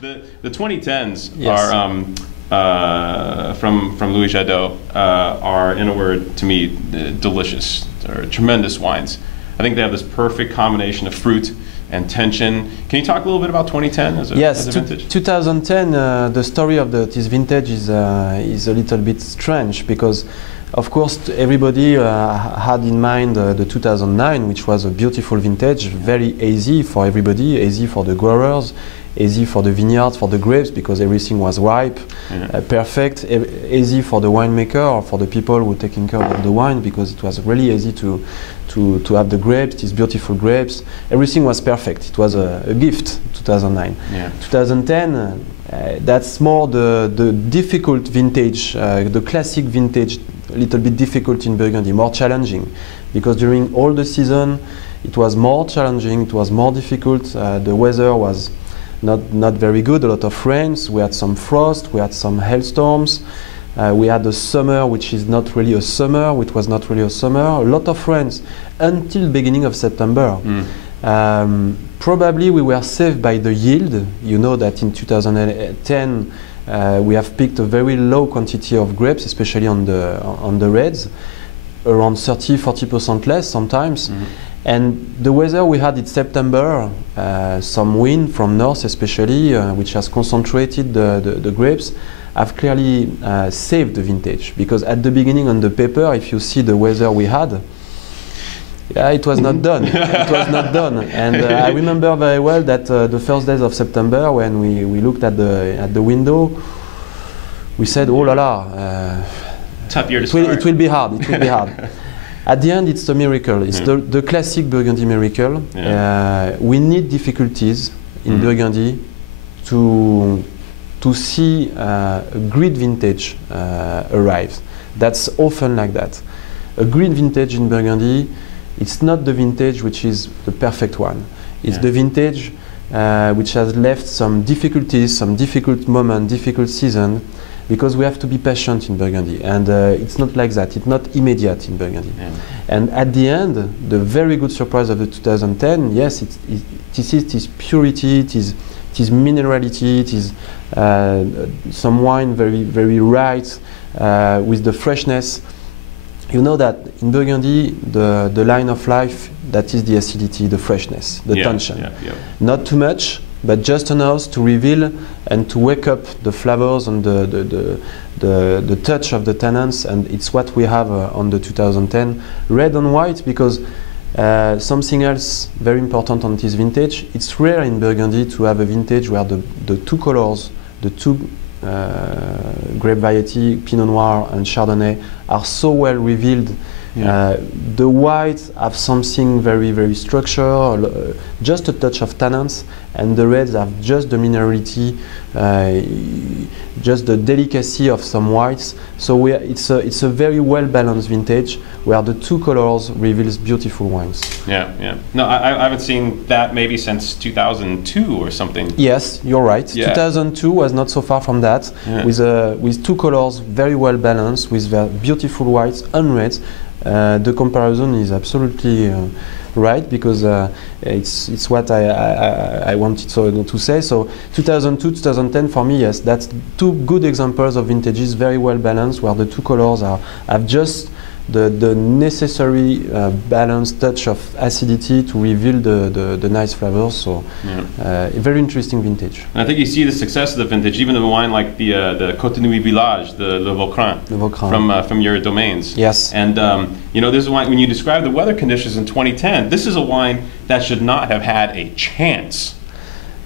The 2010s Yes. are from Louis Jadot are, in a word, to me, delicious or tremendous wines. I think they have this perfect combination of fruit and tension. Can you talk a little bit about 2010 as a vintage? 2010. The story of this vintage is a little bit strange because, of course, everybody had in mind the 2009, which was a beautiful vintage, very easy for everybody, easy for the growers, easy for the vineyards, for the grapes, because everything was ripe, perfect, easy for the winemaker or for the people who were taking care of the wine, because it was really easy to have the grapes, these beautiful grapes. Everything was perfect. It was a gift, 2009. Yeah. 2010, that's more the difficult vintage, the classic vintage, a little bit difficult in Burgundy, more challenging, because during all the season it was more challenging, it was more difficult. The weather was not very good, a lot of rains, we had some frost, we had some hailstorms, we had a summer which is not really a summer, which was not really a summer, a lot of rains until beginning of September. Probably we were saved by the yield. You know that in 2010 we have picked a very low quantity of grapes, especially on the reds, around 30–40% less sometimes. And the weather we had in September, some wind from north especially, which has concentrated the grapes, have clearly saved the vintage. Because at the beginning on the paper, if you see the weather we had, yeah, it was not done. It was not done. And I remember very well that the first days of September, when we looked at the window, we said, "Oh la la, tough year to start. It will be hard. It will be hard." At the end, it's a miracle. It's the classic Burgundy miracle. Yeah. We need difficulties in Burgundy to see a great vintage arrive. That's often like that. A great vintage in Burgundy, it's not the vintage which is the perfect one. It's the vintage which has left some difficulties, some difficult moment, difficult season, because we have to be patient in Burgundy, and it's not like that. It's not immediate in Burgundy. And at the end, the very good surprise of the 2010, yes, it is purity, it is minerality, it is some wine very right, with the freshness. You know that in Burgundy, the line of life, that is the acidity, the freshness, the tension. Not too much, but just enough to reveal and to wake up the flavors and the touch of the tannins, and it's what we have on the 2010. Red and white, because something else very important on this vintage, it's rare in Burgundy to have a vintage where the two colors, the two grape variety, Pinot Noir and Chardonnay, are so well revealed. The whites have something very structured, just a touch of tannins, and the reds have just the minerality, just the delicacy of some whites. So it's a very well balanced vintage where the two colors reveals beautiful wines. No, I haven't seen that maybe since 2002 or something. Yes, you're right. 2002 was not so far from that, with two colors very well balanced, with beautiful whites and reds. The comparison is absolutely right, because it's what I wanted to say. So 2002, 2010 for me, yes, that's two good examples of vintages very well balanced, where the two colors have just the necessary balanced touch of acidity to reveal the nice flavors. So a very interesting vintage. And I think you see the success of the vintage, even in a wine like the Côte Nuit Village, the Le Vaucrin, from your domains. Yes. And you know, this is wine, when you describe the weather conditions in 2010, this is a wine that should not have had a chance.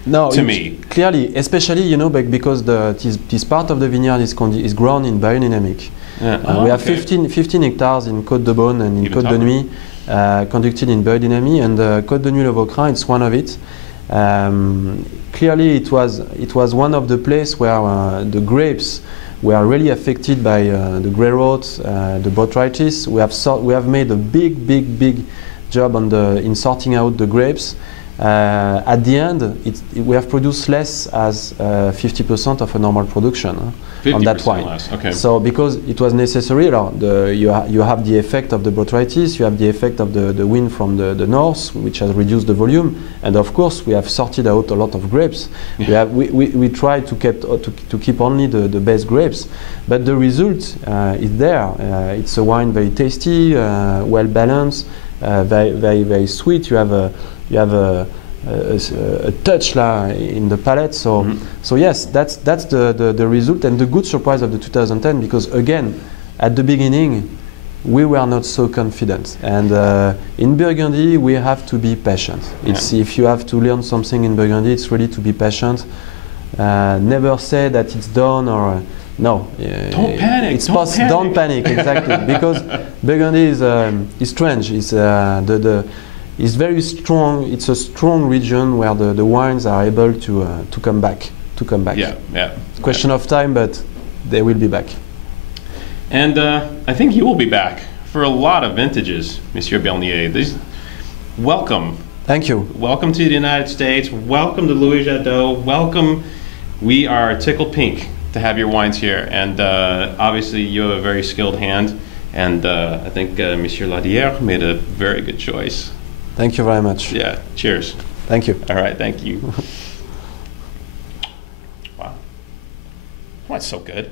No, to me, clearly, especially, you know, because this part of the vineyard is grown in biodynamic. We have 15 hectares in Côte de Beaune and in Côte de Nuit, conducted in biodynamic, and Côte de Nuit Le Vaucrin, it's one of it. Clearly, it was one of the places where the grapes were really affected by the grey rot, the botrytis. We have made a big job in sorting out the grapes. At the end, we have produced less as 50% of a normal production on that wine. Less. Okay. So because it was necessary, you have the effect of the botrytis, you have the effect of the wind from the north, which has reduced the volume, and of course we have sorted out a lot of grapes. Yeah. We try to keep only the best grapes, but the result is there. It's a wine very tasty, well balanced, very sweet. You have a touch in the palate, so so yes, that's the result and the good surprise of the 2010, because again, at the beginning we were not so confident, and in Burgundy we have to be patient. If you have to learn something in Burgundy, it's really to be patient. Never say that it's done, or no. Don't panic. Don't panic, exactly, because Burgundy is strange. It's very strong. It's a strong region where the wines are able to come back. Yeah, yeah. Question of time, but they will be back. And I think you will be back for a lot of vintages, Monsieur Barnier. Welcome. Thank you. Welcome to the United States. Welcome to Louis Jadot. Welcome. We are tickled pink to have your wines here, and obviously you have a very skilled hand, and I think Monsieur Ladière made a very good choice. Thank you very much. Yeah, cheers. Thank you. All right, thank you. Wow. That's so good.